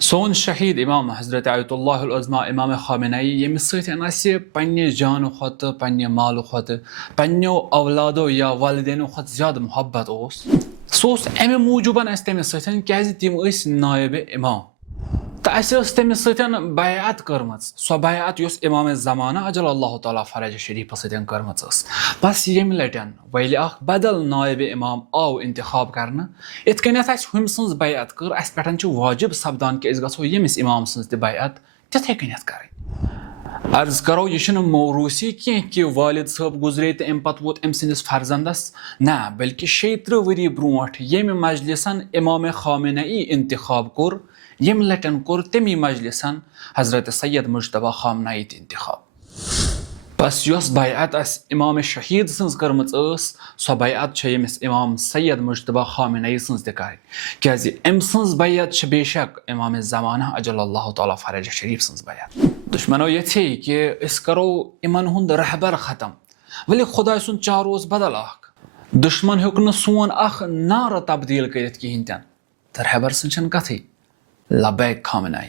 سون شهید امام حضرت آیت الله العظما امام خامنئی ییٚمہِ سۭتۍ اَسہِ پننہِ جانہٕ کھۄتہٕ پننہِ مالہٕ کھۄتہٕ پننیو اولادو یا والدینو کھۄتہٕ زیادٕ محبت اوس سُہ اوس اَمہِ موٗجوٗبن اَسہِ تٔمِس سۭتۍ کیازِ تِم ٲسۍ نایبِ امام تہٕ اَسہِ ٲس تٔمِس سۭتۍ بیعت کٔرمٕژ سۄ بیعت یۄس امام زمانہ اجل اللہ تعالیٰ فرج شریٖفس سۭتۍ کٔرمٕژ ٲس بس ییٚمہِ لٹٮ۪ن ویلہِ اکھ بدل نایبِ امام آو انتخاب کرنہٕ یِتھ کٔنٮ۪تھ اَسہِ ہُمہِ سٕنٛز بیعت کٔر اَسہِ پٮ۪ٹھ چھُ واجب سپدان کہِ أسۍ گژھو ییٚمِس امام سٕنٛز تہِ بیعت تِتھٕے کٔنٮ۪تھ کرٕنۍ عرض کرو یہِ چھُنہٕ موروٗثی کینٛہہ کہِ والد صٲب گُزرے تہٕ اَمہِ پتہٕ ووت أمۍ سٕنٛدِس فرزنٛدس نہ بلکہِ 36 ؤری برونٛٹھ ییٚمہِ مجلسن امام خامنئی انتخاب کوٚر ییٚمہِ لٹٮ۪ن کوٚر تمی مجلسن حضرت سید مجتبیٰ خامنئی تہِ انتخاب بس یۄس بیعت اَسہِ امام شہیٖد سٕنٛز کٔرمٕژ ٲس سۄ بیعت چھےٚ ییٚمِس امام سید مجتبیٰ خامنئی سٕنٛز تہِ کرٕنۍ کیازِ أمۍ سٕنٛز بیعت چھِ بے شک امام زمانہ اجل اللہ تعالیٰ فرج شریٖف سٕنٛز بیعت دُشمنو یژھے کہِ أسۍ کرو یِمن ہُنٛد رہبر ختم ؤلہِ خۄداے سُنٛد چارٕ اوس بدل اکھ دُشمن ہیوٚک نہٕ سون اکھ نعرٕ تبدیٖل کٔرِتھ کِہینۍ تہِ نہٕ تہٕ رہبر سٕنٛز چھنہٕ کتھٕے لبیک خامنئی